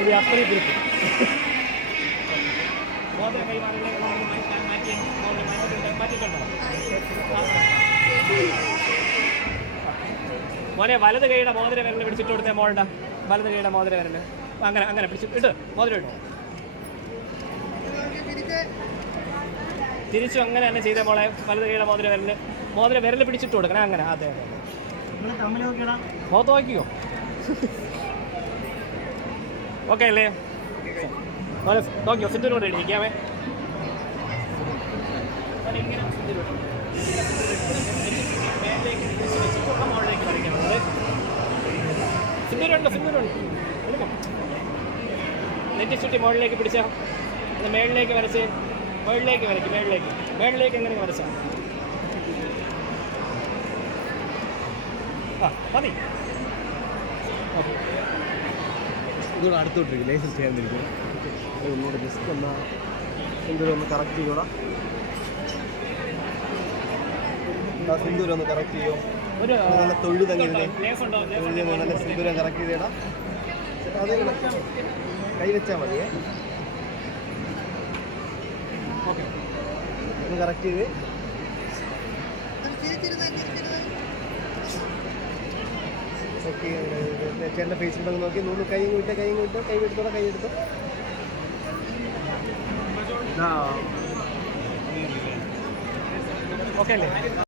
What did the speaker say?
ഒരു അത്രയും തിരുത്തി മാറ്റി മാറ്റിയിട്ടുണ്ട് മോനെ വലത് കൈയുടെ മോതിര വിരൽ പിടിച്ചിട്ട് കൊടുത്തേ മോളുടെ. വലത് കൈയുടെ മോതിര വിരൽ അങ്ങനെ അങ്ങനെ പിടിച്ചു. ഇട്ട് മോതിര ഇട്ടു. തിരിച്ചു അങ്ങനെ തന്നെ ചെയ്തേ മോളെ വലത് കൈയുടെ മോതിര വിരൽ മോതിര വിരൽ പിടിച്ചിട്ട് കൊടുക്കണേ. അങ്ങനെ അതെ അതെ മോത്ത് നോക്കിയോ ഓക്കെ അല്ലേ മോനെ നോക്കിയോ സിറ്റിനോട് ഇരിക്കാമേ സിന്ദൂരുണ്ട് സിന്ദൂരുണ്ട് നെറ്റി ചുറ്റി മുകളിലേക്ക് പിടിച്ചാൽ അത് മേളിലേക്ക് വരച്ച് മുകളിലേക്ക് വരയ്ക്കും മേളിലേക്ക് മേളിലേക്ക് എങ്ങനെ വരച്ചാൽ ആ മതി ഓക്കെ ഇതോടെ അടുത്തോട്ടിരിക്കും. ലൈസൻസ് ചെയ്യാണ്ടിരിക്കും ഒന്നുകൂടെ ജസ്റ്റ് ഒന്ന് സിന്ദൂരം ഒന്ന് കറക്റ്റ് ചെയ്യോടാ ആ സിന്ദൂരം ഒന്ന് കറക്റ്റ് ചെയ്യോ? നല്ല തൊഴിൽ ലേസ് തൊഴിൽ? നല്ല സിന്ദൂരം കറക്റ്റ് ചെയ്തേടാ. അത് കൈ വെച്ചാൽ മതിയേ ഓക്കെ. ഒന്ന് കറക്റ്റ് ചെയ്ത്. ഓക്കെ ചേട്ടന്റെ ഫേസിലൊക്കെ നോക്കി. നൂൽ കൈ വിട്ട് കൈ വിട്ട് കൈ എടുത്തോടെ കൈ എടുത്തോ. ഓക്കെ അല്ലേ?